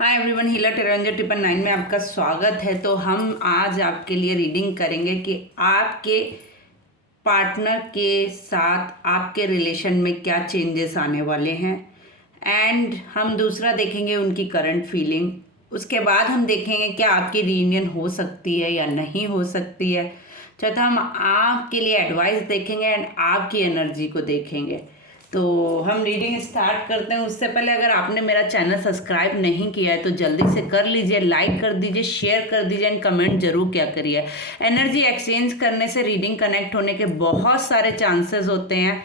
Hi everyone, healer टेरेंजर 999 में आपका स्वागत है। तो हम आज आपके लिए रीडिंग करेंगे कि आपके पार्टनर के साथ आपके रिलेशन में क्या चेंजेस आने वाले हैं। एंड हम दूसरा देखेंगे उनकी करंट फीलिंग। उसके बाद हम देखेंगे क्या आपकी रीयूनियन हो सकती है या नहीं हो सकती है। चौथा हम आपके लिए एडवाइस देखेंगे एंड आपकी एनर्जी को देखेंगे। तो हम रीडिंग स्टार्ट करते हैं। उससे पहले अगर आपने मेरा चैनल सब्सक्राइब नहीं किया है तो जल्दी से कर लीजिए, लाइक कर दीजिए, शेयर कर दीजिए एंड कमेंट जरूर क्या करिए। एनर्जी एक्सचेंज करने से रीडिंग कनेक्ट होने के बहुत सारे चांसेस होते हैं।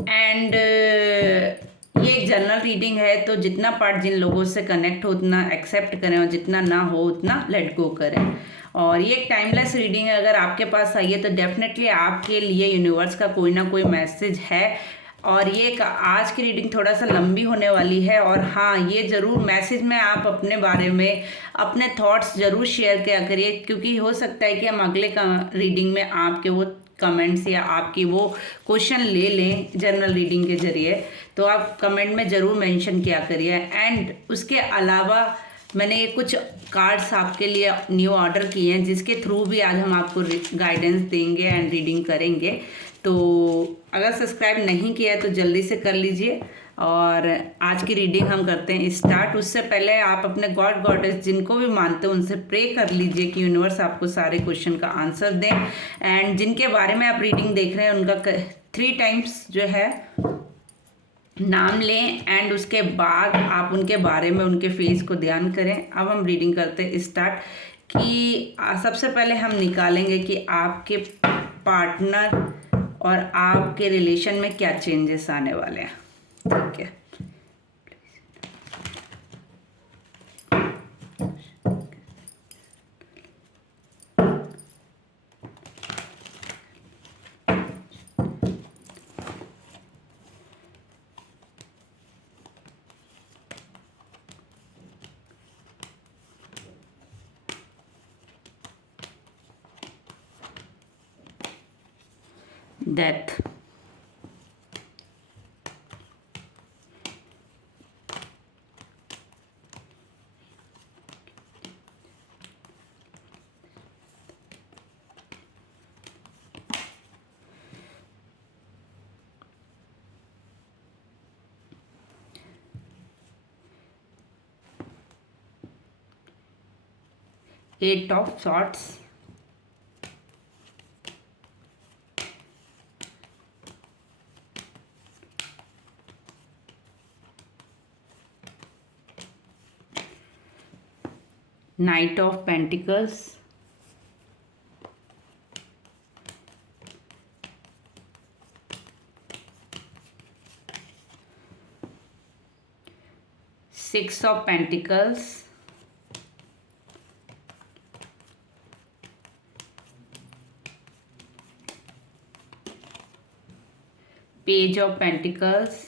एंड ये एक जनरल रीडिंग है, तो जितना पार्ट जिन लोगों से कनेक्ट हो उतना एक्सेप्ट करें और जितना ना हो उतना लेट गो करें। और ये एक टाइमलेस रीडिंग है। अगर आपके पास आई है तो डेफिनेटली आपके लिए यूनिवर्स का कोई ना कोई मैसेज है। और ये आज की रीडिंग थोड़ा सा लंबी होने वाली है। और हाँ, ये ज़रूर मैसेज में आप अपने बारे में अपने थॉट्स ज़रूर शेयर किया करिए, क्योंकि हो सकता है कि हम अगले रीडिंग में आपके वो कमेंट्स या आपकी वो क्वेश्चन ले लें जनरल रीडिंग के जरिए। तो आप कमेंट में ज़रूर मेंशन किया करिए। एंड उसके अलावा मैंने ये कुछ कार्ड्स आपके लिए न्यू ऑर्डर किए हैं, जिसके थ्रू भी आज हम आपको गाइडेंस देंगे एंड रीडिंग करेंगे। तो अगर सब्सक्राइब नहीं किया है तो जल्दी से कर लीजिए। और आज की रीडिंग हम करते हैं स्टार्ट। उससे पहले आप अपने गॉड गॉडेस जिनको भी मानते हो उनसे प्रे कर लीजिए कि यूनिवर्स आपको सारे क्वेश्चन का आंसर दें। एंड जिनके बारे में आप रीडिंग देख रहे हैं उनका 3 टाइम्स जो है नाम लें एंड उसके बाद आप उनके बारे में उनके फेस को ध्यान करें। अब हम रीडिंग करते हैं स्टार्ट। कि सबसे पहले हम निकालेंगे कि आपके पार्टनर और आपके रिलेशन में क्या चेंजेस आने वाले हैं। ठीक है, death, eight of swords, knight of pentacles, six of pentacles, page of pentacles,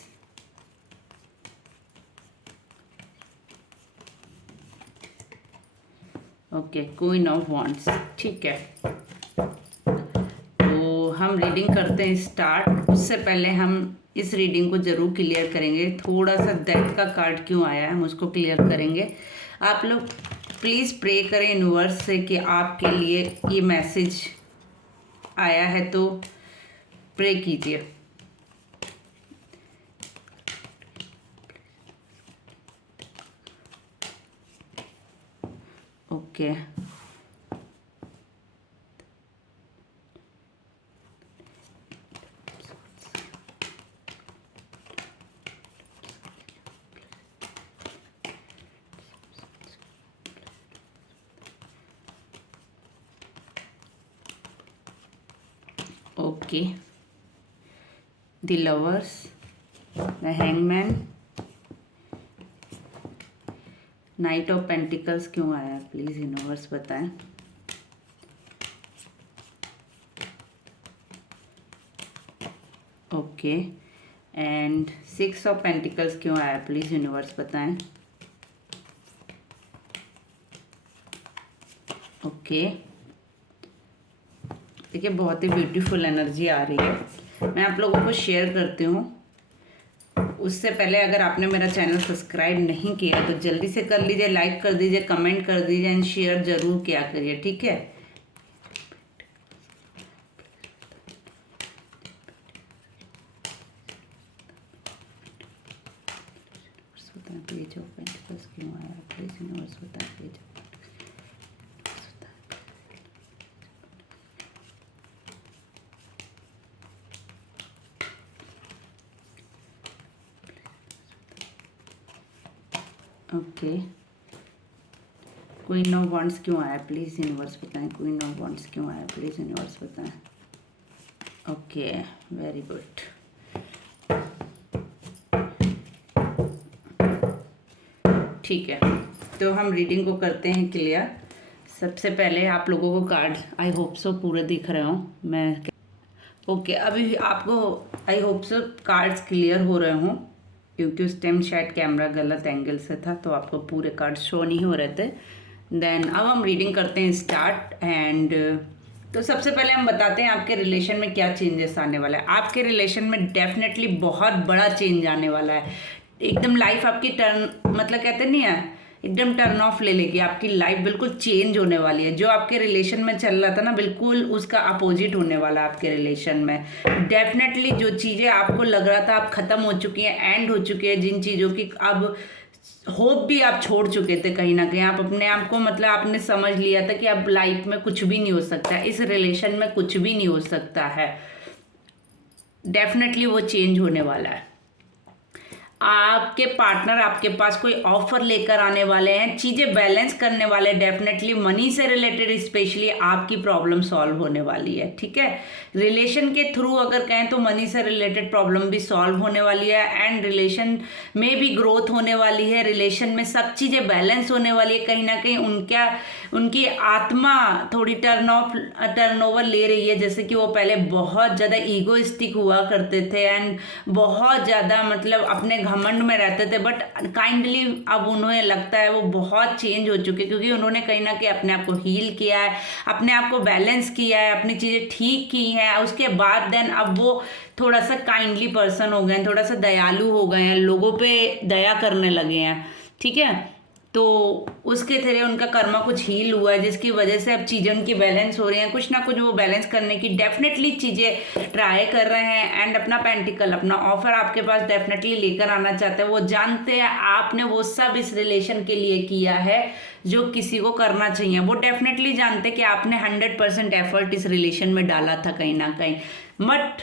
okay, queen of wands. ठीक है, तो हम रीडिंग करते हैं स्टार्ट। उससे पहले हम इस रीडिंग को ज़रूर क्लियर करेंगे। थोड़ा सा डेथ का कार्ड क्यों आया है हम उसको क्लियर करेंगे। आप लोग प्लीज़ प्रे करें यूनिवर्स से कि आपके लिए ये मैसेज आया है, तो प्रे कीजिए। Okay, okay, the lovers, the hangman, night of pentacles क्यों आया प्लीज़ यूनिवर्स बताएं। Okay, and six of pentacles क्यों आया प्लीज़ यूनिवर्स बताएं। ओके, देखिए बहुत ही ब्यूटीफुल एनर्जी आ रही है। मैं आप लोगों को शेयर करती हूँ। उससे पहले अगर आपने मेरा चैनल सब्सक्राइब नहीं किया तो जल्दी से कर लीजिए, लाइक कर दीजिए, कमेंट कर दीजिए एंड शेयर ज़रूर किया करिए, ठीक है। पेज ऑफ पेंटिकल्स क्यों आया, प्लीज यूनिवर्स बता। Page okay, queen of wands क्यों आया, प्लीज़ यूनिवर्स बताएं। क्वीन ऑफ वांड्स क्यों आया, प्लीज़ यूनिवर्स बताएं। Okay, very good. ठीक है, तो हम रीडिंग को करते हैं क्लियर। सबसे पहले आप लोगों को कार्ड आई होप सो पूरे दिख रहे हो मैं। ओके, अभी आपको I hope so cards clear हो रहे हों, क्योंकि उस टाइम शायद कैमरा गलत एंगल से था तो आपको पूरे कार्ड शो नहीं हो रहे थे। देन अब हम रीडिंग करते हैं स्टार्ट। एंड तो सबसे पहले हम बताते हैं आपके रिलेशन में क्या चेंजेस आने वाला है। आपके रिलेशन में डेफिनेटली बहुत बड़ा चेंज आने वाला है। एकदम लाइफ आपकी टर्न, मतलब कहते नहीं है, एकदम टर्न ऑफ ले लेगी। आपकी लाइफ बिल्कुल चेंज होने वाली है। जो आपके रिलेशन में चल रहा था ना, बिल्कुल उसका अपोजिट होने वाला है आपके रिलेशन में। डेफिनेटली जो चीज़ें आपको लग रहा था आप ख़त्म हो चुकी हैं, एंड हो चुकी है, जिन चीज़ों की अब होप भी आप छोड़ चुके थे कहीं ना कहीं, आप अपने आप को मतलब आपने समझ लिया था कि अब लाइफ में कुछ भी नहीं हो सकता, इस रिलेशन में कुछ भी नहीं हो सकता है। डेफिनेटली वो चेंज होने वाला है। आपके पार्टनर आपके पास कोई ऑफर लेकर आने वाले हैं, चीज़ें बैलेंस करने वाले हैं। डेफिनेटली मनी से रिलेटेड स्पेशली आपकी प्रॉब्लम सॉल्व होने वाली है, ठीक है। रिलेशन के थ्रू अगर कहें तो मनी से रिलेटेड प्रॉब्लम भी सॉल्व होने वाली है, एंड रिलेशन में भी ग्रोथ होने वाली है। रिलेशन में सब चीज़ें बैलेंस होने वाली है। कहीं ना कहीं उनकी आत्मा थोड़ी टर्नओवर ले रही है। जैसे कि वो पहले बहुत ज़्यादा ईगोइस्टिक हुआ करते थे एंड बहुत ज़्यादा मतलब अपने घमंड में रहते थे, बट काइंडली अब उन्हें लगता है वो बहुत चेंज हो चुके, क्योंकि उन्होंने कहीं ना कहीं अपने आप को हील किया है, अपने आप को बैलेंस किया है, अपनी चीज़ें ठीक की हैं। उसके बाद देन अब वो थोड़ा सा काइंडली पर्सन हो गए हैं, थोड़ा सा दयालु हो गए हैं, लोगों पे दया करने लगे हैं, ठीक है। तो उसके थ्रू उनका कर्मा कुछ हील हुआ है, जिसकी वजह से अब चीज़ें उनकी बैलेंस हो रही हैं। कुछ ना कुछ वो बैलेंस करने की डेफिनेटली चीज़ें ट्राई कर रहे हैं, एंड अपना पेंटिकल, अपना ऑफर आपके पास डेफिनेटली लेकर आना चाहते हैं। वो जानते हैं आपने वो सब इस रिलेशन के लिए किया है जो किसी को करना चाहिए। वो डेफिनेटली जानते हैं कि आपने 100% एफर्ट इस रिलेशन में डाला था कहीं ना कहीं, बट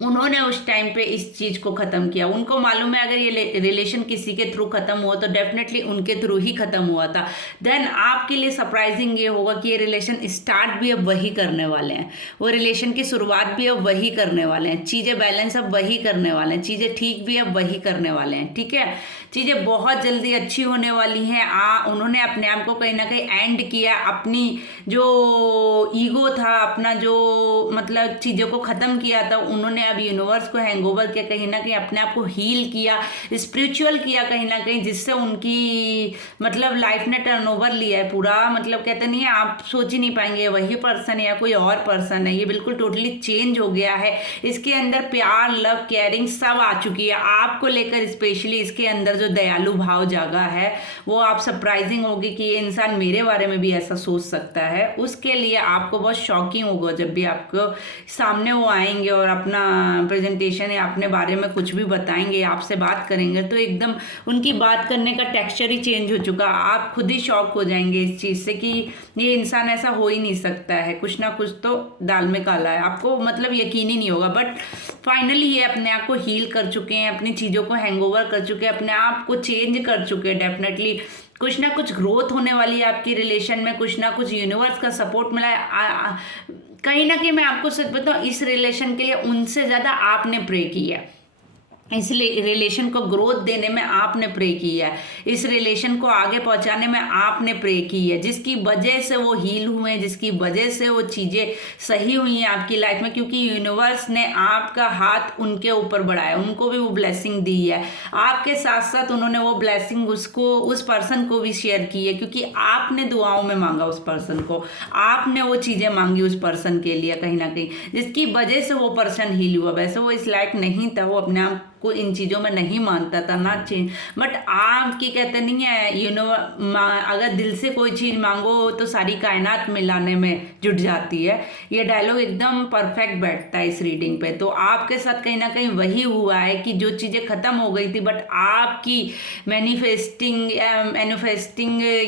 उन्होंने उस टाइम पे इस चीज़ को ख़त्म किया। उनको मालूम है अगर ये रिलेशन किसी के थ्रू ख़त्म हुआ तो डेफिनेटली उनके थ्रू ही ख़त्म हुआ था। देन आपके लिए सरप्राइजिंग ये होगा कि ये रिलेशन स्टार्ट भी अब वही करने वाले हैं, वो रिलेशन की शुरुआत भी अब वही करने वाले हैं, चीज़ें बैलेंस अब वही करने वाले हैं, चीज़ें ठीक भी अब वही करने वाले हैं, ठीक है। चीज़ें बहुत जल्दी अच्छी होने वाली हैं। उन्होंने अपने आप को कहीं ना कहीं एंड किया, अपनी जो ईगो था, अपना जो मतलब चीज़ों को ख़त्म किया था, उन्होंने अब यूनिवर्स को हैंगओवर किया, कहीं ना कहीं अपने आप को हील किया, स्पिरिचुअल किया कहीं ना कहीं, जिससे उनकी मतलब लाइफ ने टर्नओवर लिया है पूरा। मतलब कहते नहीं है, आप सोच ही नहीं पाएंगे वही पर्सन है या कोई और पर्सन है, ये बिल्कुल टोटली चेंज हो गया है। इसके अंदर प्यार, लव, केयरिंग सब आ चुकी है आपको लेकर। स्पेशली इसके अंदर जो दयालु भाव जागा है, वो आप सरप्राइजिंग होगी कि ये इंसान मेरे बारे में भी ऐसा सोच सकता है। उसके लिए आपको बहुत शॉकिंग होगा जब भी आपको सामने वो आएंगे और अपना प्रेजेंटेशन या अपने बारे में कुछ भी बताएंगे, आपसे बात करेंगे, तो एकदम उनकी बात करने का टेक्सचर ही चेंज हो चुका। आप खुद ही शॉक हो जाएंगे इस चीज़ से कि ये इंसान ऐसा हो ही नहीं सकता है, कुछ ना कुछ तो दाल में काला है। आपको मतलब यकीन ही नहीं होगा, बट फाइनली ये अपने आप को हील कर चुके हैं, अपनी चीज़ों को हैंगओवर कर चुके हैं, अपने आप को चेंज कर चुके हैं। डेफिनेटली कुछ ना कुछ ग्रोथ होने वाली है आपकी रिलेशन में, कुछ ना कुछ यूनिवर्स का सपोर्ट मिला है। कहीं ना कहीं मैं आपको सच बताऊं, इस रिलेशन के लिए उनसे ज़्यादा आपने प्रे किया है। इस रिलेशन को ग्रोथ देने में आपने प्रे किया है, इस रिलेशन को आगे पहुंचाने में आपने प्रे की है, जिसकी वजह से वो हील हुए हैं, जिसकी वजह से वो चीज़ें सही हुई हैं आपकी लाइफ में, क्योंकि यूनिवर्स ने आपका हाथ उनके ऊपर बढ़ाया, उनको भी वो ब्लेसिंग दी है। आपके साथ साथ उन्होंने वो ब्लेसिंग उस पर्सन को भी शेयर की है, क्योंकि आपने दुआओं में मांगा उस पर्सन को, आपने वो चीज़ें मांगी उस पर्सन के लिए कहीं ना कहीं, जिसकी वजह से वो पर्सन हील हुआ। वैसे वो इस लायक नहीं था, वो अपने आप को इन चीज़ों में नहीं मानता था ना चेंज, बट आपकी कहते नहीं है अगर दिल से कोई चीज़ मांगो तो सारी कायनात मिलाने में जुट जाती है। ये डायलॉग एकदम परफेक्ट बैठता है इस रीडिंग पे। तो आपके साथ कहीं ना कहीं वही हुआ है कि जो चीज़ें ख़त्म हो गई थी, बट आपकी मैनिफेस्टिंग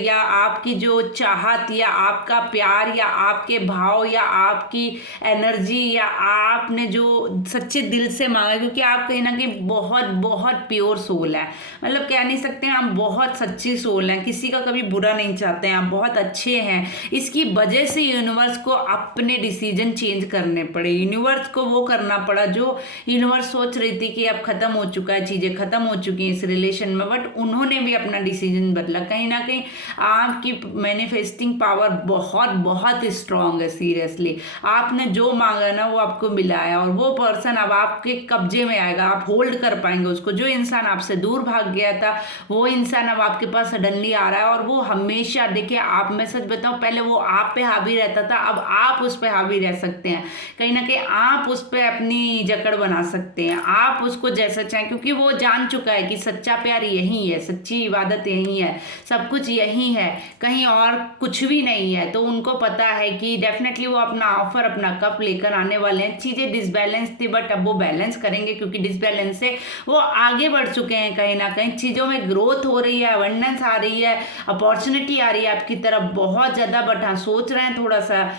या आपकी जो चाहत या आपका प्यार या आपके भाव या आपकी एनर्जी या आपने जो सच्चे दिल से मांगा, क्योंकि आप कहीं ना कहीं बहुत बहुत प्योर सोल है, मतलब कह नहीं सकते हैं, आप बहुत सच्ची सोल हैं, किसी का कभी बुरा नहीं चाहते हैं, आप बहुत अच्छे हैं। इसकी वजह से यूनिवर्स को अपने डिसीजन चेंज करने पड़े, यूनिवर्स को वो करना पड़ा जो यूनिवर्स सोच रही थी कि अब खत्म हो चुका है, चीज़ें खत्म हो चुकी हैं इस रिलेशन में, बट उन्होंने भी अपना डिसीजन बदला। कहीं ना कहीं आपकी मैनिफेस्टिंग पावर बहुत बहुत स्ट्रांग है। सीरियसली आपने जो मांगा ना वो आपको मिला है, और वो पर्सन अब आपके कब्जे में आएगा, आप होल्ड कर पाएंगे उसको। जो इंसान आपसे दूर भाग गया था वो इंसान अब आपके पास सडनली आ रहा है, और वो हमेशा, देखिए आप, मैं सच बताऊं, पहले वो आप पे हावी रहता था, अब आप उस पर हावी रह सकते हैं। कहीं ना कहीं आप उस पर अपनी जकड़ बना सकते हैं, आप उसको जैसा चाहें, क्योंकि वो जान चुका है कि सच्चा प्यार यही है, सच्ची इबादत यही है, सब कुछ यही है, कहीं और कुछ भी नहीं है। तो उनको पता है कि डेफिनेटली वो अपना ऑफर, अपना कप लेकर आने वाले हैं। चीज़ें डिसबैलेंस थी बट अब वो बैलेंस करेंगे, क्योंकि डिसबैलेंस से वो आगे बढ़ चुके हैं। कहीं ना कहीं चीज़ों में ग्रोथ हो रही है, अबंडेंस आ रही है, अपॉर्चुनिटी आ रही है आपकी तरफ बहुत ज़्यादा। बट हाँ, सोच रहे हैं थोड़ा सा,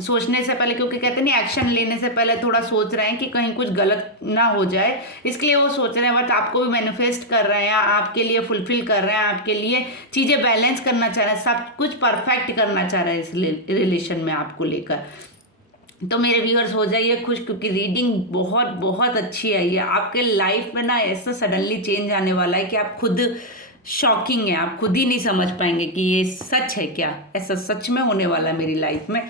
सोचने से पहले, क्योंकि कहते नहीं एक्शन लेने से पहले थोड़ा सोच रहे हैं कि कहीं कुछ गलत ना हो जाए, इसके लिए वो सोच रहे हैं। बट आपको भी मैनिफेस्ट कर रहे हैं, आपके लिए फुलफिल कर रहे हैं, आपके लिए चीज़ें बैलेंस करना चाह रहे हैं, सब कुछ परफेक्ट करना चाह रहे हैं इस रिलेशन में आपको लेकर। तो मेरे व्यूअर्स हो जाइए खुश, क्योंकि रीडिंग बहुत बहुत अच्छी आई है। आपके लाइफ में ना ऐसा सडनली चेंज आने वाला है कि आप खुद शॉकिंग है, आप खुद ही नहीं समझ पाएंगे कि ये सच है क्या, ऐसा सच में होने वाला है मेरी लाइफ में।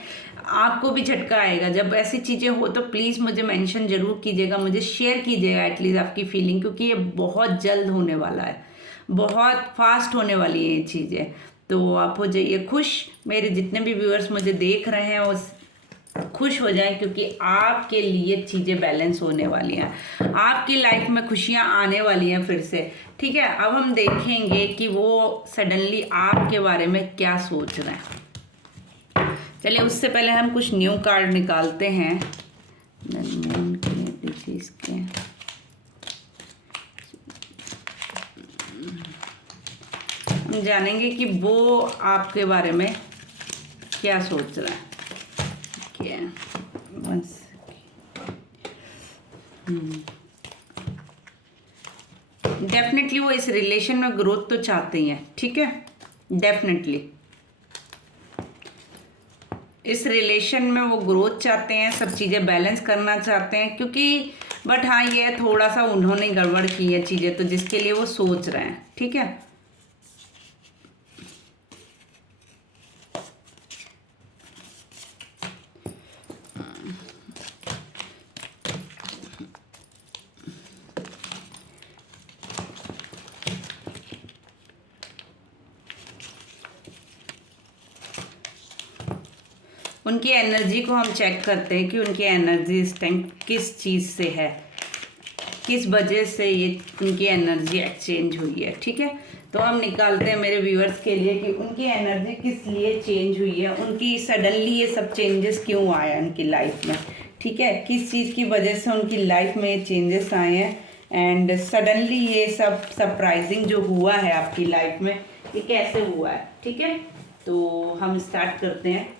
आपको भी झटका आएगा जब ऐसी चीज़ें हो। तो प्लीज़ मुझे मेंशन जरूर कीजिएगा, मुझे शेयर कीजिएगा एटलीस्ट आपकी फीलिंग, क्योंकि ये बहुत जल्द होने वाला है, बहुत फास्ट होने वाली है ये चीज़ें। तो आप हो जाइए खुश, मेरे जितने भी व्यूअर्स मुझे देख रहे हैं उस खुश हो जाएं, क्योंकि आपके लिए चीज़ें बैलेंस होने वाली हैं, आपकी लाइफ में खुशियां आने वाली हैं फिर से। ठीक है, अब हम देखेंगे कि वो सडनली आपके बारे में क्या सोच रहे हैं। चलिए उससे पहले हम कुछ न्यू कार्ड निकालते हैं इसके। हम जानेंगे कि वो आपके बारे में क्या सोच रहा है। डेफिनेटली वो इस रिलेशन में ग्रोथ तो चाहते ही हैं, ठीक है, डेफिनेटली इस रिलेशन में वो ग्रोथ चाहते हैं, सब चीज़ें बैलेंस करना चाहते हैं, क्योंकि बट हाँ ये थोड़ा सा उन्होंने गड़बड़ की है चीज़ें, तो जिसके लिए वो सोच रहे हैं। ठीक है, उनकी एनर्जी को हम चेक करते हैं कि उनकी एनर्जी इस टाइम किस चीज़ से है, किस वजह से ये उनकी एनर्जी एक्सचेंज हुई है। ठीक है, तो हम निकालते हैं मेरे व्यूअर्स के लिए कि उनकी एनर्जी किस लिए चेंज हुई है, उनकी सडनली ये सब चेंजेस क्यों आए हैं उनकी लाइफ में। ठीक है, किस चीज़ की वजह से उनकी लाइफ में ये चेंजेस आए हैं, एंड सडनली ये सब सरप्राइजिंग जो हुआ है आपकी लाइफ में, ये कैसे हुआ है। ठीक है, तो हम स्टार्ट करते हैं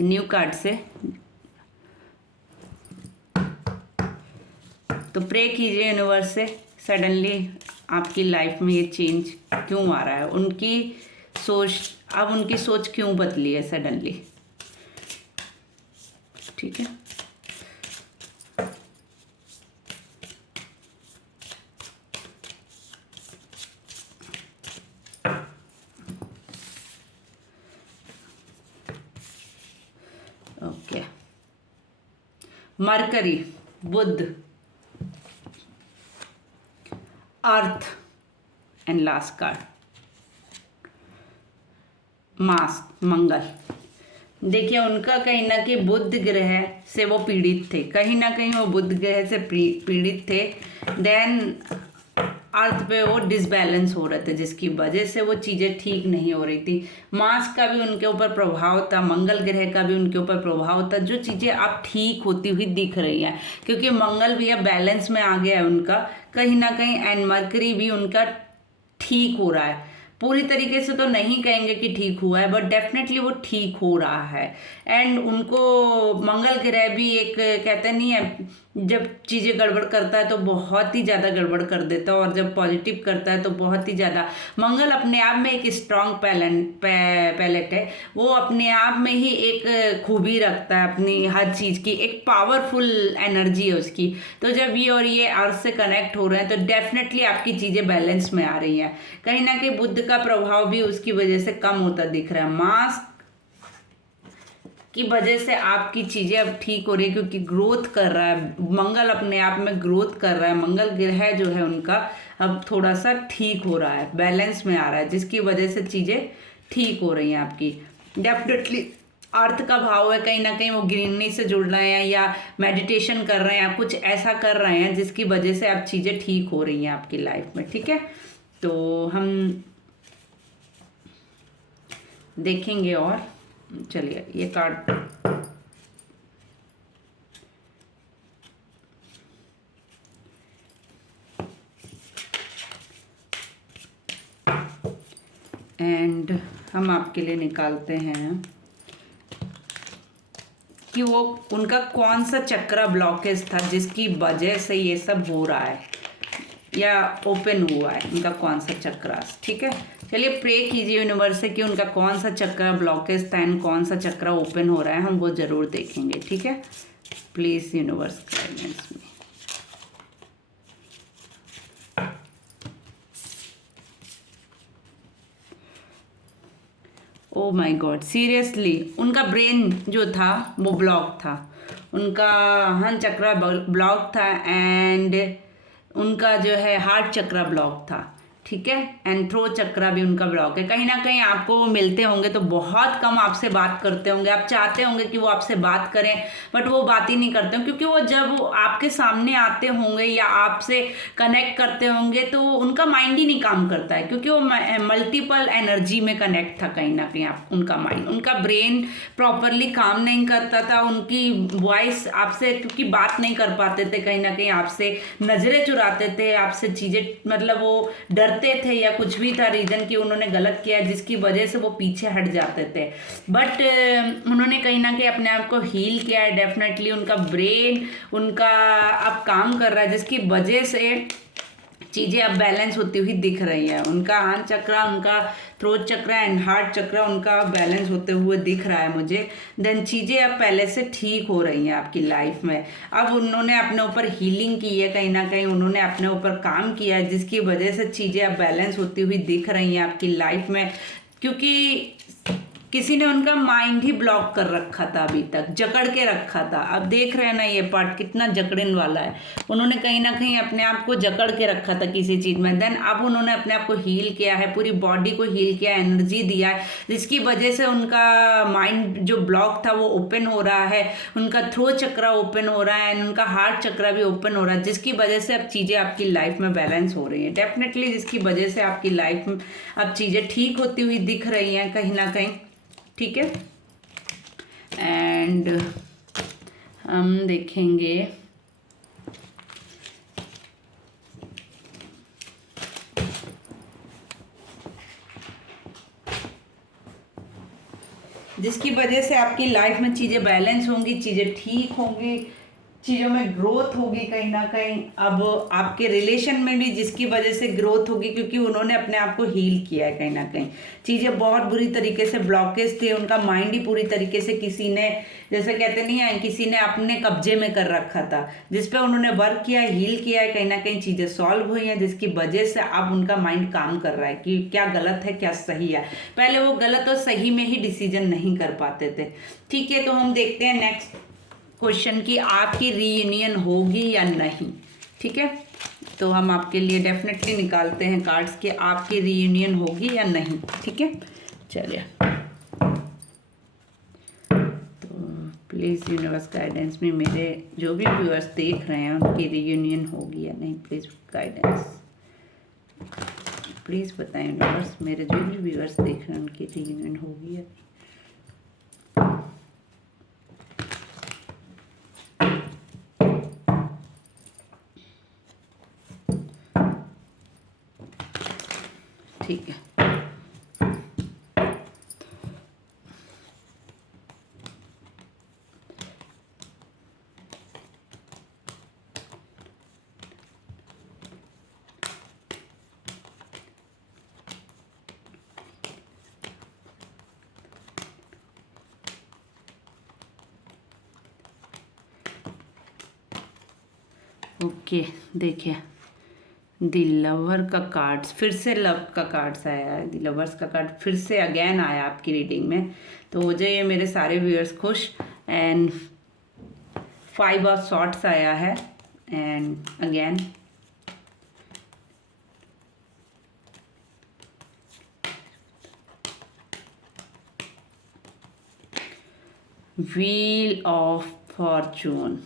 न्यू कार्ड से। तो प्रे कीजिए यूनिवर्स से, सडनली आपकी लाइफ में ये चेंज क्यों आ रहा है, उनकी सोच, अब उनकी सोच क्यों बदली है सडनली। ठीक है, ओके, मरकरी, बुध, Earth and last card Mars, मंगल। देखिए उनका कहीं ना कहीं बुध ग्रह से वो पीड़ित थे, कहीं ना कहीं वो बुध ग्रह से पीड़ित थे। देन अर्थ पे वो डिसबैलेंस हो रहे थे, जिसकी वजह से वो चीज़ें ठीक नहीं हो रही थी। मार्स का भी उनके ऊपर प्रभाव था, मंगल ग्रह का भी उनके ऊपर प्रभाव था, जो चीज़ें अब ठीक होती हुई दिख रही हैं, क्योंकि मंगल भी अब बैलेंस में आ गया है उनका कहीं ना कहीं, एंड मरकरी भी उनका ठीक हो रहा है। पूरी तरीके से तो नहीं कहेंगे कि ठीक हुआ है, बट डेफिनेटली वो ठीक हो रहा है। एंड उनको मंगल ग्रह भी एक कहते नहीं है, जब चीज़ें गड़बड़ करता है तो बहुत ही ज़्यादा गड़बड़ कर देता है, और जब पॉजिटिव करता है तो बहुत ही ज़्यादा। मंगल अपने आप में एक स्ट्रॉन्ग पैलेट है, वो अपने आप में ही एक खूबी रखता है, अपनी हर चीज़ की एक पावरफुल एनर्जी है उसकी। तो जब ये और ये अर्थ से कनेक्ट हो रहे हैं तो डेफिनेटली आपकी चीज़ें बैलेंस में आ रही हैं। कहीं ना कहीं बुध का प्रभाव भी उसकी वजह से कम होता दिख रहा है। मास की वजह से आपकी चीज़ें अब ठीक हो रही है, क्योंकि ग्रोथ कर रहा है मंगल, अपने आप में ग्रोथ कर रहा है। मंगल ग्रह जो है उनका अब थोड़ा सा ठीक हो रहा है, बैलेंस में आ रहा है, जिसकी वजह से चीज़ें ठीक हो रही हैं आपकी। डेफिनेटली अर्थ का भाव है, कहीं ना कहीं वो ग्रीनरी से जुड़ रहे हैं या मेडिटेशन कर रहे हैं या कुछ ऐसा कर रहे हैं जिसकी वजह से अब चीज़ें ठीक हो रही हैं आपकी लाइफ में। ठीक है, तो हम देखेंगे। और चलिए ये कार्ड एंड हम आपके लिए निकालते हैं कि वो उनका कौन सा चक्रा ब्लॉकेज था जिसकी वजह से ये सब हो रहा है या ओपन हुआ है, उनका कौन सा चक्रा। ठीक है, चलिए प्रे कीजिए यूनिवर्स से कि उनका कौन सा चक्रा ब्लॉकेज था एंड कौन सा चक्रा ओपन हो रहा है, हम वो ज़रूर देखेंगे। ठीक है, प्लीज़ यूनिवर्स गाइडेंस में। ओ माय गॉड, सीरियसली उनका ब्रेन जो था वो ब्लॉक था, उनका हन चक्रा ब्लॉक था एंड उनका जो है हार्ट चक्रा ब्लॉक था। ठीक है, एंड थ्रो चक्रा भी उनका ब्लॉक है। कहीं ना कहीं आपको वो मिलते होंगे तो बहुत कम आपसे बात करते होंगे, आप चाहते होंगे कि वो आपसे बात करें बट वो बात ही नहीं करते होंगे, क्योंकि वो जब आपके सामने आते होंगे या आपसे कनेक्ट करते होंगे तो उनका माइंड ही नहीं काम करता है, क्योंकि वो मल्टीपल एनर्जी में कनेक्ट था कहीं ना कहीं उनका माइंड, उनका ब्रेन प्रॉपरली काम नहीं करता था, उनकी वॉइस आपसे क्योंकि बात नहीं कर पाते थे, कहीं ना कहीं आपसे नज़रें चुराते थे, आपसे चीज़ें मतलब वो डरते थे या कुछ भी था रीजन कि उन्होंने गलत किया जिसकी वजह से वो पीछे हट जाते थे। बट उन्होंने कहीं ना कहीं अपने आप को हील किया है। डेफिनेटली उनका ब्रेन उनका अब काम कर रहा है, जिसकी वजह से चीज़ें अब बैलेंस होती हुई दिख रही है। उनका हाथ चक्रा, उनका थ्रोट चक्रा एंड हार्ट चक्रा उनका बैलेंस होते हुए दिख रहा है मुझे। देन चीज़ें अब पहले से ठीक हो रही हैं आपकी लाइफ में। अब उन्होंने अपने ऊपर हीलिंग की है, कहीं ना कहीं उन्होंने अपने ऊपर काम किया है, जिसकी वजह से चीज़ें अब बैलेंस होती हुई दिख रही हैं आपकी लाइफ में। क्योंकि किसी ने उनका माइंड ही ब्लॉक कर रखा था, अभी तक जकड़ के रखा था। अब देख रहे हैं ना ये पार्ट कितना जकड़न वाला है। उन्होंने कहीं ना कहीं अपने आप को जकड़ के रखा था किसी चीज़ में। देन अब उन्होंने अपने आप को हील किया है, पूरी बॉडी को हील किया, एनर्जी दिया है, जिसकी वजह से उनका माइंड जो ब्लॉक था वो ओपन हो रहा है, उनका थ्रो चक्रा ओपन हो रहा है एंड उनका हार्ट चक्रा भी ओपन हो रहा है, जिसकी वजह से अब चीज़ें आपकी लाइफ में बैलेंस हो रही हैं। डेफिनेटली जिसकी वजह से आपकी लाइफ में अब चीज़ें ठीक होती हुई दिख रही हैं कहीं ना कहीं। ठीक है, एंड हम देखेंगे जिसकी वजह से आपकी लाइफ में चीज़ें बैलेंस होंगी, चीज़ें ठीक होंगी, चीज़ों में ग्रोथ होगी कहीं ना कहीं। अब आपके रिलेशन में भी जिसकी वजह से ग्रोथ होगी, क्योंकि उन्होंने अपने आप को हील किया है कहीं ना कहीं। चीज़ें बहुत बुरी तरीके से ब्लॉकेज थे, उनका माइंड ही पूरी तरीके से किसी ने, जैसे कहते नहीं है, किसी ने अपने कब्जे में कर रखा था, जिस पे उन्होंने वर्क किया, हील किया है, कहीं ना कहीं चीज़ें सॉल्व हुई हैं, जिसकी वजह से अब उनका माइंड काम कर रहा है कि क्या गलत है क्या सही है। पहले वो गलत और सही में ही डिसीजन नहीं कर पाते थे। ठीक है, तो हम देखते हैं नेक्स्ट क्वेश्चन की आपकी रीयूनियन होगी या नहीं। ठीक है, तो हम आपके लिए डेफिनेटली निकालते हैं कार्ड्स कि आपकी रीयूनियन होगी या नहीं। ठीक है, चलिए प्लीज़ यूनिवर्स गाइडेंस में मेरे जो भी व्यूअर्स देख रहे हैं उनकी रियूनियन होगी या नहीं, प्लीज़ गाइडेंस, प्लीज़ बताएं यूनिवर्स, मेरे जो भी व्यूअर्स देख रहे हैं उनकी रियूनियन होगी या ठीक है। ओके देखिए, द लवर का कार्ड्स, फिर से लव का कार्ड्स आया है, द लवर्स का कार्ड फिर से अगेन आया आपकी रीडिंग में। तो हो जाइए मेरे सारे व्यूअर्स खुश। एंड 5 ऑफ सॉर्ट्स आया है and again wheel of Fortune.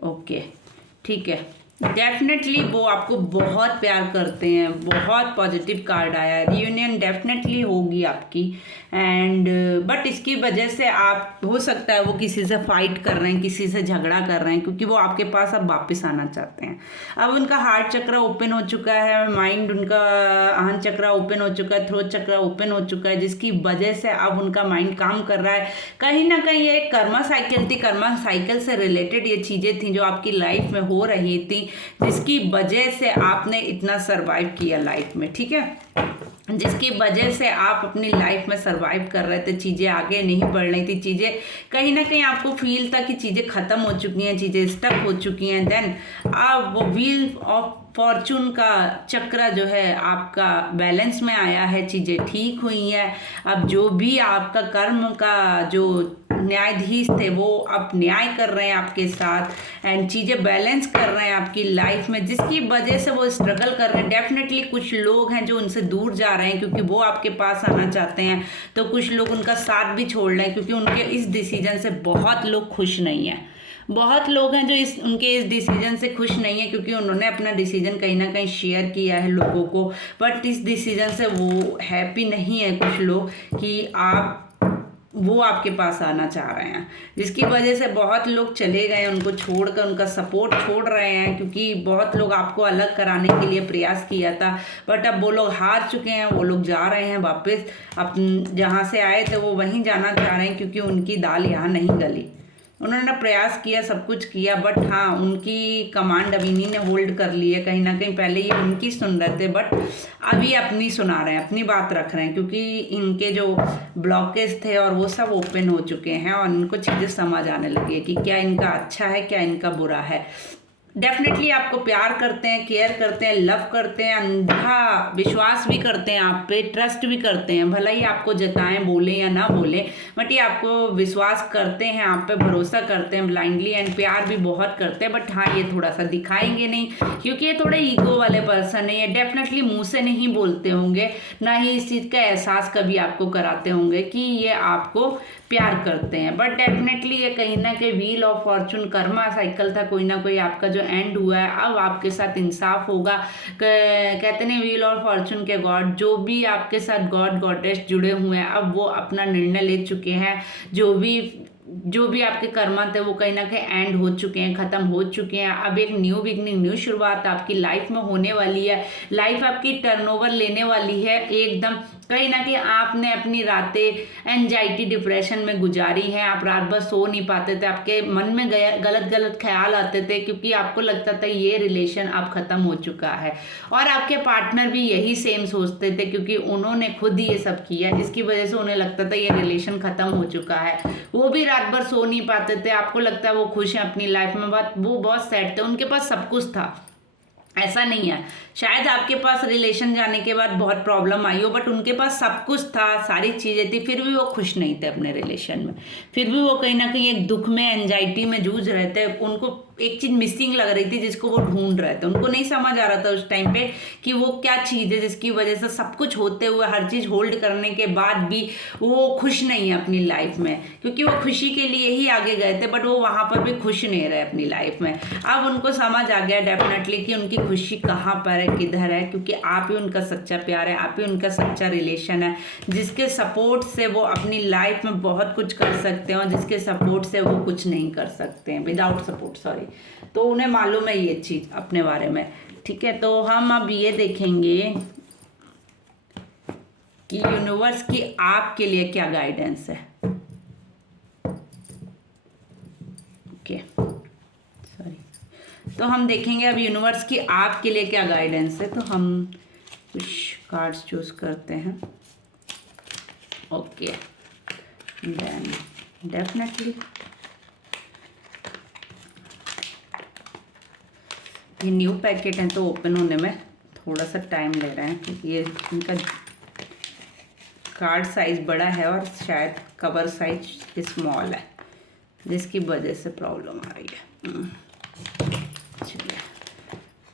Okay ठीक है, डेफिनेटली वो आपको बहुत प्यार करते हैं, बहुत पॉजिटिव कार्ड आया है, रियूनियन डेफिनेटली होगी आपकी। एंड बट इसकी वजह से आप, हो सकता है वो किसी से फाइट कर रहे हैं, किसी से झगड़ा कर रहे हैं, क्योंकि वो आपके पास अब वापस आना चाहते हैं। अब उनका हार्ट चक्र ओपन हो चुका है, माइंड उनका आहन चक्र ओपन हो चुका है, थ्रोट चक्र ओपन हो चुका है, जिसकी वजह से अब उनका माइंड काम कर रहा है। कहीं ना कहीं ये एक कर्मा साइकिल थी, कर्मा साइकिल से रिलेटेड ये चीज़ें थी जो आपकी लाइफ में हो रही थी, जिसकी वजह से आपने इतना सरवाइव किया लाइफ में, ठीक है, जिसकी वजह से आप अपनी लाइफ में सरवाइव कर रहे थे, चीज़ें आगे नहीं बढ़ रही थी, चीज़ें कहीं ना कहीं आपको फील था कि चीज़ें ख़त्म हो चुकी हैं, चीज़ें स्टक हो चुकी हैं। देन अब वो व्हील ऑफ फॉर्चून का चक्र जो है आपका बैलेंस में आया है, चीज़ें ठीक हुई हैं। अब जो भी आपका कर्म का जो न्यायाधीश थे वो अब न्याय कर रहे हैं आपके साथ एंड चीज़ें बैलेंस कर रहे हैं आपकी लाइफ में, जिसकी वजह से वो स्ट्रगल कर रहे हैं। डेफिनेटली कुछ लोग हैं जो उनसे दूर जा रहे हैं क्योंकि वो आपके पास आना चाहते हैं, तो कुछ लोग उनका साथ भी छोड़ रहे हैं क्योंकि उनके इस डिसीजन से बहुत लोग खुश नहीं हैं। बहुत लोग हैं जो उनके इस डिसीजन से खुश नहीं है क्योंकि उन्होंने अपना डिसीजन कहीं ना कहीं शेयर किया है लोगों को, बट इस डिसीजन से वो हैप्पी नहीं है कुछ लोग कि वो आपके पास आना चाह रहे हैं, जिसकी वजह से बहुत लोग चले गए, उनको छोड़कर उनका सपोर्ट छोड़ रहे हैं, क्योंकि बहुत लोग आपको अलग कराने के लिए प्रयास किया था, बट अब वो लोग हार चुके हैं, वो लोग जा रहे हैं वापस अपन जहाँ से आए थे वो वहीं जाना चाह रहे हैं, क्योंकि उनकी दाल यहाँ नहीं गली। उन्होंने प्रयास किया, सब कुछ किया, बट हाँ उनकी कमांड अब इन्हीं ने होल्ड कर ली है कहीं ना कहीं। पहले ये उनकी सुन रहे थे बट अभी अपनी सुना रहे हैं, अपनी बात रख रहे हैं, क्योंकि इनके जो ब्लॉकेज थे और वो सब ओपन हो चुके हैं और इनको चीज़ें समझ आने लगी है कि क्या इनका अच्छा है, क्या इनका बुरा है। डेफिनेटली आपको प्यार करते हैं, केयर करते हैं, लव करते हैं, अंधा विश्वास भी करते हैं, आप पे ट्रस्ट भी करते हैं, भला ही आपको जताएं, बोलें या ना बोलें, बट ये आपको विश्वास करते हैं, आप पे भरोसा करते हैं ब्लाइंडली एंड प्यार भी बहुत करते हैं। बट हाँ ये थोड़ा सा दिखाएंगे नहीं क्योंकि ये थोड़े ईगो वाले पर्सन है, ये डेफिनेटली मुँह से नहीं बोलते होंगे, ना ही इस चीज़ का एहसास कभी आपको कराते होंगे कि ये आपको प्यार करते हैं, बट डेफिनेटली ये कहीं ना कहीं wheel of Fortune Karma cycle था, कोई ना कोई आपका जो एंड हुआ है, अब आपके साथ इंसाफ होगा। कहते हैं व्हील ऑफ फॉर्चून के गॉड, जो भी आपके साथ गॉड गॉडेस जुड़े हुए हैं अब वो अपना निर्णय ले चुके हैं। जो भी आपके कर्मा थे वो कहीं ना कहीं एंड हो चुके हैं, ख़त्म हो चुके हैं। अब एक न्यू बिगनिंग, न्यू शुरुआत आपकी लाइफ में होने वाली है। लाइफ आपकी टर्नओवर लेने वाली है एकदम। कहीं ना कहीं आपने अपनी रातें एंजाइटी डिप्रेशन में गुजारी हैं, आप रात भर सो नहीं पाते थे, आपके मन में गलत गलत ख्याल आते थे क्योंकि आपको लगता था ये रिलेशन अब ख़त्म हो चुका है, और आपके पार्टनर भी यही सेम सोचते थे क्योंकि उन्होंने खुद ही ये सब किया, जिसकी वजह से उन्हें लगता था ये रिलेशन ख़त्म हो चुका है। वो भी रात भर सो नहीं पाते थे, आपको लगता है वो खुश हैं अपनी लाइफ में, वो बहुत सैड थे, उनके पास सब कुछ था ऐसा नहीं है। शायद आपके पास रिलेशन जाने के बाद बहुत प्रॉब्लम आई हो, बट उनके पास सब कुछ था, सारी चीज़ें थी, फिर भी वो खुश नहीं थे अपने रिलेशन में। फिर भी वो कहीं ना कहीं एक दुख में, एंजाइटी में जूझ रहे थे। उनको एक चीज़ मिसिंग लग रही थी जिसको वो ढूंढ रहे थे। उनको नहीं समझ आ रहा था उस टाइम पे कि वो क्या चीज़ है जिसकी वजह से सब कुछ होते हुए, हर चीज़ होल्ड करने के बाद भी वो खुश नहीं है अपनी लाइफ में। क्योंकि वो खुशी के लिए ही आगे गए थे, बट वो वहाँ पर भी खुश नहीं रहे अपनी लाइफ में। अब उनको समझ आ गया डेफिनेटली कि उनकी खुशी कहाँ पर है, किधर है, क्योंकि आप ही उनका सच्चा प्यार है, आप ही उनका सच्चा रिलेशन है, जिसके सपोर्ट से वो अपनी लाइफ में बहुत कुछ कर सकते हैं और जिसके सपोर्ट से वो कुछ नहीं कर सकते हैं, विदाउट सपोर्ट, सॉरी। तो उन्हें मालूम है ये चीज़ अपने बारे में, ठीक है। तो हम अब ये देखेंगे कि यूनिवर्स की आपके लिए क्या गाइडेंस है। Okay, sorry. तो हम देखेंगे अब यूनिवर्स की आपके लिए क्या गाइडेंस है। तो हम कुछ कार्ड्स चूज करते हैं। ओके, देन डेफिनेटली ये न्यू पैकेट है तो ओपन होने में थोड़ा सा टाइम ले रहे हैं, क्योंकि ये इनका कार्ड साइज बड़ा है और शायद कवर साइज स्मॉल है, जिसकी वजह से प्रॉब्लम आ रही है। चलिए,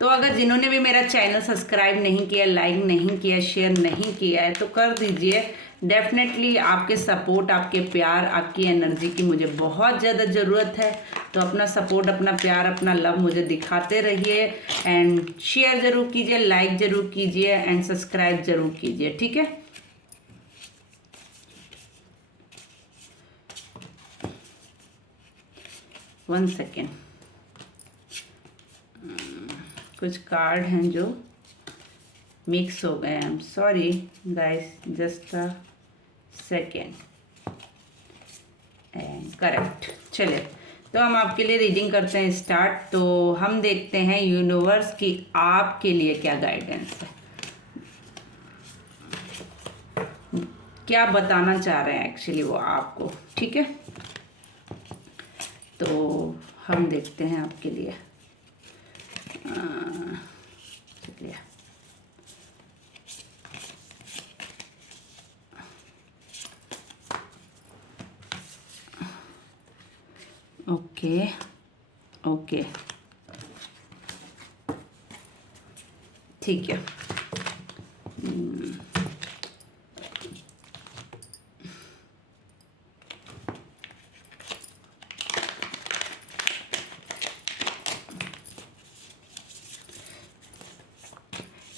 तो अगर जिन्होंने भी मेरा चैनल सब्सक्राइब नहीं किया, लाइक नहीं किया, शेयर नहीं किया है तो कर दीजिए। डेफिनेटली आपके सपोर्ट, आपके प्यार, आपकी एनर्जी की मुझे बहुत ज़्यादा ज़रूरत है। तो अपना सपोर्ट, अपना प्यार, अपना लव मुझे दिखाते रहिए एंड शेयर ज़रूर कीजिए, लाइक ज़रूर कीजिए एंड सब्सक्राइब ज़रूर कीजिए, ठीक है। वन सेकेंड, कुछ कार्ड हैं जो मिक्स हो गए। I am sorry guys, just a second and correct. चलिए, तो हम आपके लिए रीडिंग करते हैं स्टार्ट। तो हम देखते हैं यूनिवर्स की आपके लिए क्या गाइडेंस है, क्या बताना चाह रहे हैं एक्चुअली वो आपको, ठीक है। तो हम देखते हैं आपके लिए। चलिए, ओके ओके, ठीक है।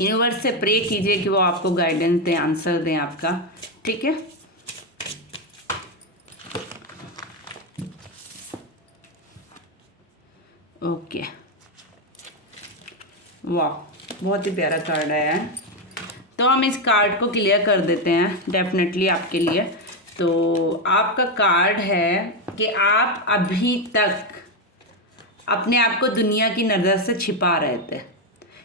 यूनिवर्स से प्रे कीजिए कि वो आपको गाइडेंस दें, आंसर दें आपका, ठीक है। ओके, वाह, बहुत ही प्यारा कार्ड आया है। तो हम इस कार्ड को क्लियर कर देते हैं डेफिनेटली आपके लिए। तो आपका कार्ड है कि आप अभी तक अपने आप को दुनिया की नज़र से छिपा रहे थे,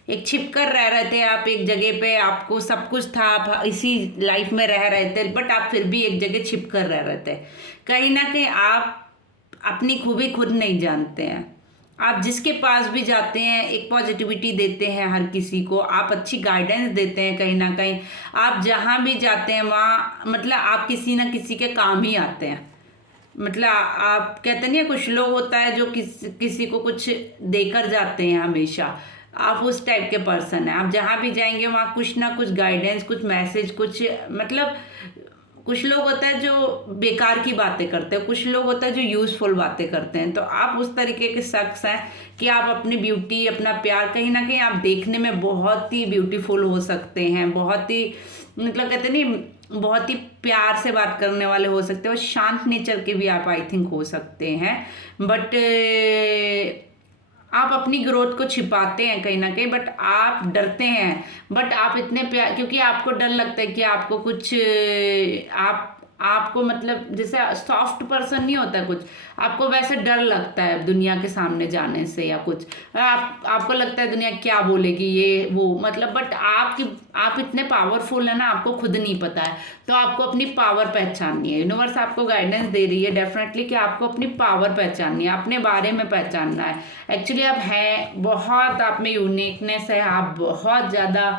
एक छिप कर रह रहे थे आप एक जगह पे। आपको सब कुछ था, आप इसी लाइफ में रह रहे थे, बट आप फिर भी एक जगह छिप कर रह रहे थे। कहीं ना कहीं आप अपनी खूबी खुद नहीं जानते हैं। आप जिसके पास भी जाते हैं एक पॉजिटिविटी देते हैं हर किसी को, आप अच्छी गाइडेंस देते हैं। कहीं ना कहीं आप जहाँ भी जाते हैं वहाँ मतलब आप किसी ना किसी के काम ही आते हैं। मतलब आप कहते नहीं, कुछ लोग होता है जो किसी को कुछ देकर जाते हैं हमेशा, आप उस टाइप के पर्सन हैं। आप जहाँ भी जाएंगे वहाँ कुछ ना कुछ गाइडेंस, कुछ मैसेज, कुछ मतलब कुछ लोग होता है जो बेकार की बातें करते हैं, कुछ लोग होता है जो यूज़फुल बातें करते हैं। तो आप उस तरीके के शख्स हैं कि आप अपनी ब्यूटी, अपना प्यार, कहीं ना कहीं आप देखने में बहुत ही ब्यूटीफुल हो सकते हैं, बहुत ही मतलब कहते नहीं, बहुत ही प्यार से बात करने वाले हो सकते हैं और शांत नेचर के भी आप आई थिंक हो सकते हैं। बट आप अपनी ग्रोथ को छिपाते हैं कहीं ना कहीं, बट आप डरते हैं। बट आप इतने प्यार, क्योंकि आपको डर लगता है कि आपको कुछ आपको मतलब जैसे सॉफ्ट पर्सन नहीं होता कुछ, आपको वैसे डर लगता है दुनिया के सामने जाने से या कुछ, आपको लगता है दुनिया क्या बोलेगी ये वो, मतलब बट आप इतने पावरफुल है ना, आपको खुद नहीं पता है। तो आपको अपनी पावर पहचाननी है। यूनिवर्स आपको गाइडेंस दे रही है डेफिनेटली कि आपको अपनी पावर पहचाननी है, अपने बारे में पहचानना है। एक्चुअली आप हैं बहुत, आप में यूनिकनेस है, आप बहुत ज़्यादा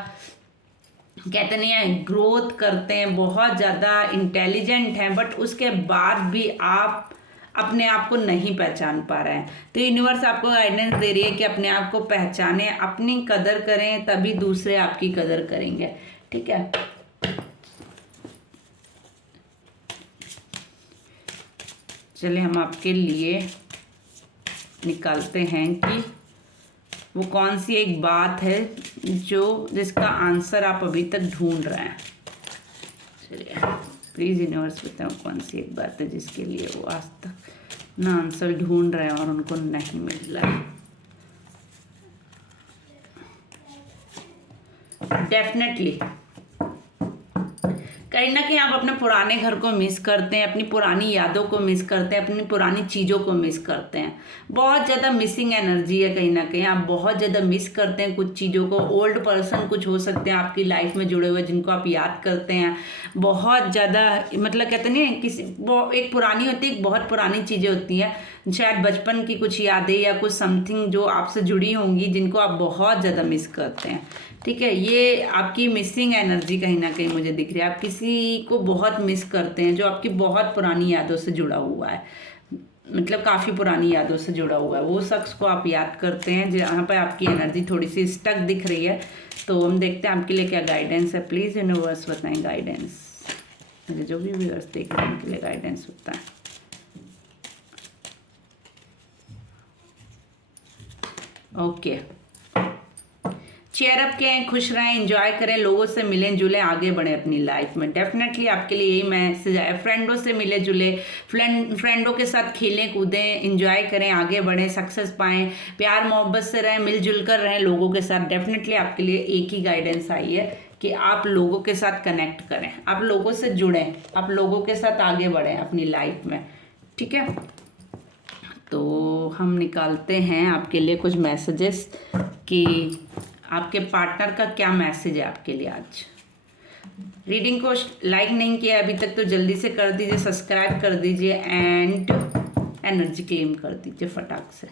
कहते नहीं है ग्रोथ करते हैं, बहुत ज़्यादा इंटेलिजेंट हैं, बट उसके बाद भी आप अपने आप को नहीं पहचान पा रहे हैं। तो यूनिवर्स आपको गाइडेंस दे रही है कि अपने आप को पहचानें, अपनी कदर करें, तभी दूसरे आपकी कदर करेंगे। ठीक है, चलिए हम आपके लिए निकालते हैं कि वो कौन सी एक बात है जिसका आंसर आप अभी तक ढूंढ रहे हैं। चलिए प्लीज़ यूनिवर्स बताओ कौन सी एक बात है जिसके लिए वो आज तक ना आंसर ढूंढ रहे हैं और उनको नहीं मिल रहा है। डेफिनेटली कहीं ना कहीं आप अपने पुराने घर को मिस करते हैं, अपनी पुरानी यादों को मिस करते हैं, अपनी पुरानी चीज़ों को मिस करते हैं। बहुत ज़्यादा मिसिंग एनर्जी है, कहीं ना कहीं आप बहुत ज़्यादा मिस करते हैं कुछ चीज़ों को। ओल्ड पर्सन कुछ हो सकते हैं आपकी लाइफ में जुड़े हुए जिनको आप याद करते हैं बहुत ज़्यादा, मतलब कहते नहीं है किसी वो एक पुरानी होती है, एक बहुत पुरानी चीज़ें होती हैं, शायद बचपन की कुछ यादें या कुछ समथिंग जो आपसे जुड़ी होंगी जिनको आप बहुत ज़्यादा मिस करते हैं। ठीक है, ये आपकी मिसिंग एनर्जी कहीं ना कहीं मुझे दिख रही है। आप किसी को बहुत मिस करते हैं जो आपकी बहुत पुरानी यादों से जुड़ा हुआ है, मतलब काफ़ी पुरानी यादों से जुड़ा हुआ है। वो शख्स को आप याद करते हैं जहाँ पर आपकी एनर्जी थोड़ी सी स्टक दिख रही है। तो हम देखते हैं आपके लिए क्या गाइडेंस है। प्लीज़ यूनिवर्स बताएं गाइडेंस, मुझे जो भी व्यूअर्स देख रहे हैं उनके लिए गाइडेंस होता है। ओके, चेयर अप के हैं, खुश रहें, एंजॉय करें, लोगों से मिलें जुलें, आगे बढ़ें अपनी लाइफ में। डेफिनेटली आपके लिए यही मैसेज है। फ्रेंडों से मिले जुले, फ्रेंडों के साथ खेलें कूदें, एंजॉय करें, आगे बढ़ें, सक्सेस पाएं, प्यार मोहब्बत से रहें, मिलजुल कर रहें लोगों के साथ। डेफिनेटली आपके लिए एक ही गाइडेंस आई है कि आप लोगों के साथ कनेक्ट करें, आप लोगों से जुड़ें, आप लोगों के साथ आगे बढ़ें अपनी लाइफ में। ठीक है, तो हम निकालते हैं आपके लिए कुछ मैसेजेस कि आपके पार्टनर का क्या मैसेज है आपके लिए आज। रीडिंग को लाइक नहीं किया अभी तक तो जल्दी से कर दीजिए, सब्सक्राइब कर दीजिए एंड एनर्जी क्लेम कर दीजिए फटाक से।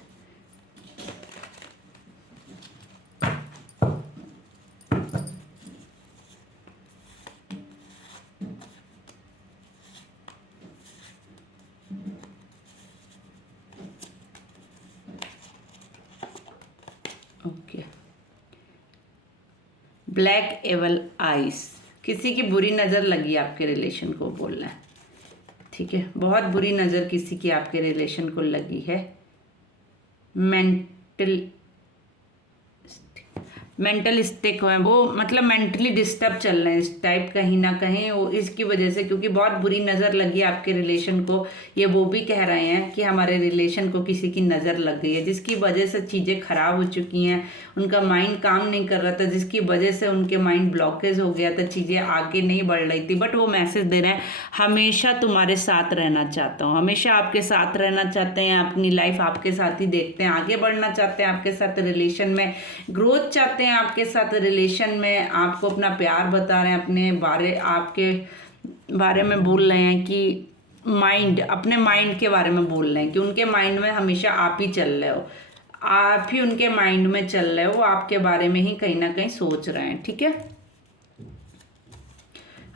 ओके, ब्लैक एवल आइस, किसी की बुरी नज़र लगी आपके रिलेशन को बोलना है। ठीक है, बहुत बुरी नज़र किसी की आपके रिलेशन को लगी है। मेंटल स्टिक हुए वो, मतलब मेंटली डिस्टर्ब चल रहे हैं इस टाइप कहीं ना कहीं वो इसकी वजह से, क्योंकि बहुत बुरी नज़र लगी आपके रिलेशन को। ये वो भी कह रहे हैं कि हमारे रिलेशन को किसी की नज़र लग गई है जिसकी वजह से चीज़ें ख़राब हो चुकी हैं, उनका माइंड काम नहीं कर रहा था, जिसकी वजह से उनके माइंड ब्लॉकेज हो गया था, चीज़ें आगे नहीं बढ़ रही थी। बट वो मैसेज दे रहे हैं हमेशा तुम्हारे साथ रहना चाहता हूँ, हमेशा आपके साथ रहना चाहते हैं, अपनी लाइफ आपके साथ ही देखते हैं, आगे बढ़ना चाहते हैं आपके साथ रिलेशन में, ग्रोथ चाहते हैं आपके साथ रिलेशन में, आपको अपना प्यार बता रहे हैं, आपके बारे में बोल रहे हैं कि अपने माइंड के बारे में बोल रहे हैं कि उनके माइंड में हमेशा आप ही चल रहे हो, आप ही उनके माइंड में चल रहे हो, आपके बारे में ही कहीं ना कहीं सोच रहे हैं। ठीक है,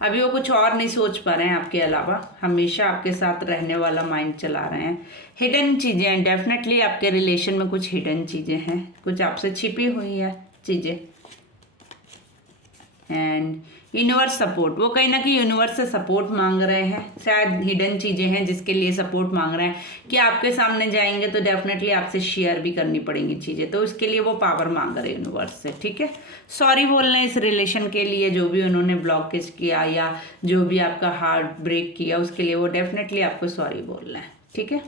अभी वो कुछ और नहीं सोच पा रहे हैं आपके अलावा, हमेशा आपके साथ रहने वाला माइंड चला रहे हैं। हिडन चीज़ें हैं, डेफिनेटली आपके रिलेशन में कुछ हिडन चीज़ें हैं, कुछ आपसे छिपी हुई है चीज़ें। एंड यूनिवर्स सपोर्ट, वो कहीं ना कहीं यूनिवर्स से सपोर्ट मांग रहे हैं, शायद हिडन चीज़ें हैं जिसके लिए सपोर्ट मांग रहे हैं कि आपके सामने जाएंगे तो डेफिनेटली आपसे शेयर भी करनी पड़ेंगी चीज़ें, तो उसके लिए वो पावर मांग रहे हैं यूनिवर्स से। ठीक है, सॉरी बोल रहे हैं इस रिलेशन के लिए जो भी उन्होंने ब्लॉकेज किया या जो भी आपका हार्ट ब्रेक किया उसके लिए वो डेफिनेटली आपको सॉरी बोल रहे हैं। ठीक है,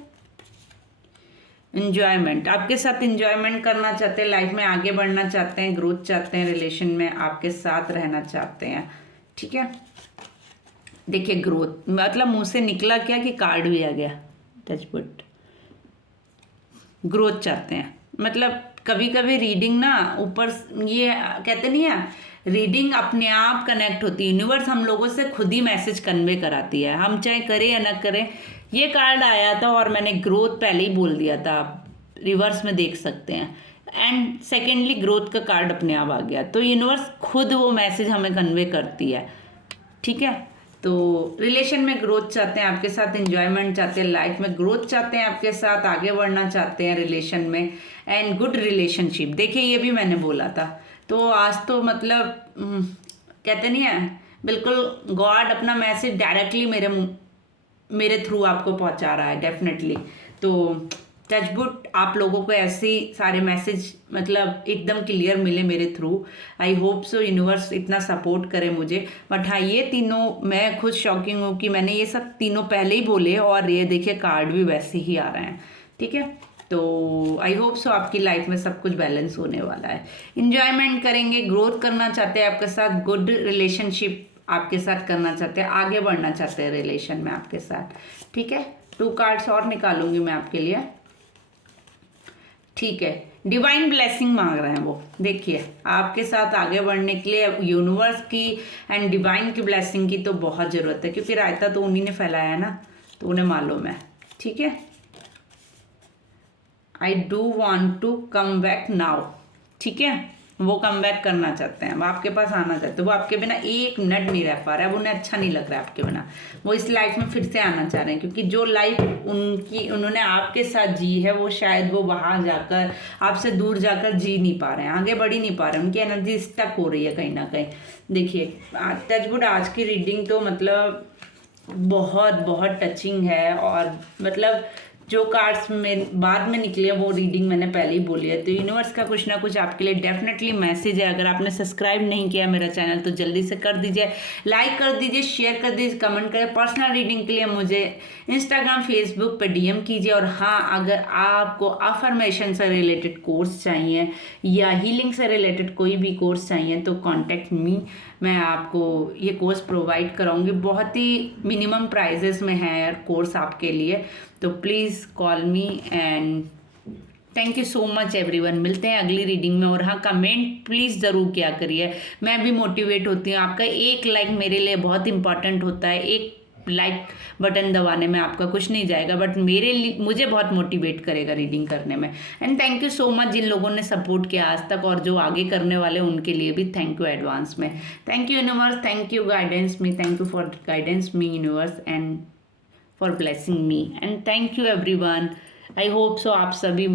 इंजॉयमेंट, आपके साथ इंजॉयमेंट करना चाहते हैं, लाइफ में आगे बढ़ना चाहते हैं, ग्रोथ चाहते हैं, रिलेशन में आपके साथ रहना चाहते हैं। ठीक है, देखिए ग्रोथ मतलब मुंह से निकला क्या कि कार्ड भी आ गया, टचवुड। ग्रोथ चाहते हैं, मतलब कभी कभी रीडिंग ना ऊपर ये कहते नहीं है, रीडिंग अपने आप कनेक्ट होती है, यूनिवर्स हम लोगों से खुद ही मैसेज कन्वे कराती है, हम चाहे करें या ना करें। ये कार्ड आया था और मैंने ग्रोथ पहले ही बोल दिया था, आप रिवर्स में देख सकते हैं। एंड सेकेंडली ग्रोथ का कार्ड अपने आप आ गया, तो यूनिवर्स खुद वो मैसेज हमें कन्वे करती है, ठीक है। तो रिलेशन में ग्रोथ चाहते हैं आपके साथ, एंजॉयमेंट चाहते हैं, लाइफ में ग्रोथ चाहते हैं आपके साथ, आगे बढ़ना चाहते हैं रिलेशन में, एंड गुड रिलेशनशिप। देखिए ये भी मैंने बोला था, तो आज तो मतलब कहते नहीं है, बिल्कुल गॉड अपना मैसेज डायरेक्टली मेरे थ्रू आपको पहुंचा रहा है डेफिनेटली। तो टचवुड आप लोगों को ऐसे ही सारे मैसेज मतलब एकदम क्लियर मिले मेरे through. I hope so universe इतना सपोर्ट करे मुझे। बट हाँ, ये तीनों मैं खुद शॉकिंग हूँ कि मैंने ये सब तीनों पहले ही बोले और ये देखिए कार्ड भी वैसे ही आ रहे हैं, ठीक है। तो आई होप सो आपकी लाइफ में सब कुछ बैलेंस होने वाला है, इंजॉयमेंट करेंगे, ग्रोथ करना चाहते हैं आपके साथ, गुड रिलेशनशिप आपके साथ करना चाहते हैं, आगे बढ़ना चाहते हैं रिलेशन में आपके साथ, ठीक है। 2 कार्ड्स और निकालूंगी मैं आपके लिए, ठीक है। डिवाइन ब्लेसिंग मांग रहे हैं वो, देखिए आपके साथ आगे बढ़ने के लिए यूनिवर्स की एंड डिवाइन की ब्लेसिंग की तो बहुत ज़रूरत है, क्योंकि रायता तो उन्हीं ने फैलाया है ना, तो उन्हें मालूम है, ठीक है। I do want to come back now, ठीक है, वो कम बैक करना चाहते हैं, वो आपके पास आना चाहते हैं, वो आपके बिना 1 मिनट नहीं रह पा रहा है, वो उन्हें अच्छा नहीं लग रहा है आपके बिना, वो इस लाइफ में फिर से आना चाह रहे हैं, क्योंकि जो लाइफ उन्होंने आपके साथ जी है वो शायद वो वहाँ जाकर आपसे दूर जाकर जी नहीं पा रहे हैं, आगे बढ़ ही नहीं पा रहे हैं, उनकी एनर्जी स्टक हो रही है कहीं ना कहीं। देखिए टचवुड आज की रीडिंग तो मतलब बहुत बहुत टचिंग है, और मतलब जो कार्ड्स में बाद में निकले वो रीडिंग मैंने पहले ही बोली है, तो यूनिवर्स का कुछ ना कुछ आपके लिए डेफिनेटली मैसेज है। अगर आपने सब्सक्राइब नहीं किया मेरा चैनल तो जल्दी से कर दीजिए, लाइक कर दीजिए, शेयर कर दीजिए, कमेंट करें। पर्सनल रीडिंग के लिए मुझे इंस्टाग्राम फेसबुक पे डीएम कीजिए। और हाँ, अगर आपको अफर्मेशन से रिलेटेड कोर्स चाहिए या हीलिंग से रिलेटेड कोई भी कोर्स चाहिए तो कॉन्टेक्ट मी, मैं आपको ये कोर्स प्रोवाइड कराऊंगी, बहुत ही मिनिमम प्राइजेस में है कोर्स आपके लिए, तो please call me. And thank you so much everyone, मिलते हैं अगली रीडिंग में। और हाँ, कमेंट प्लीज़ ज़रूर किया करिए, मैं भी मोटिवेट होती हूँ, आपका एक लाइक मेरे लिए बहुत इंपॉर्टेंट होता है, एक लाइक बटन दबाने में आपका कुछ नहीं जाएगा, बट मुझे बहुत मोटिवेट करेगा रीडिंग करने में। And thank you so much जिन लोगों ने सपोर्ट किया आज तक, और जो आगे करने वाले उनके लिए भी थैंक यू एडवांस में। Thank you universe, thank you guidance me, thank you for guidance me universe, and for blessing me, and thank you everyone. I hope so आप सभी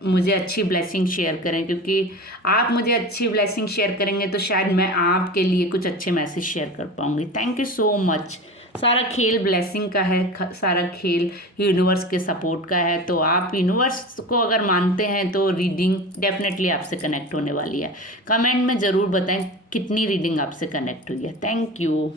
मुझे अच्छी ब्लेसिंग शेयर करें, क्योंकि आप मुझे अच्छी ब्लेसिंग शेयर करेंगे तो शायद मैं आपके लिए कुछ अच्छे मैसेज शेयर कर पाऊंगी। Thank you so much. सारा खेल ब्लेसिंग का है, सारा खेल यूनिवर्स के सपोर्ट का है, तो आप यूनिवर्स को अगर मानते हैं तो रीडिंग डेफिनेटली आपसे कनेक्ट होने वाली है। कमेंट में ज़रूर बताएं कितनी रीडिंग आपसे कनेक्ट हुई है। Thank you.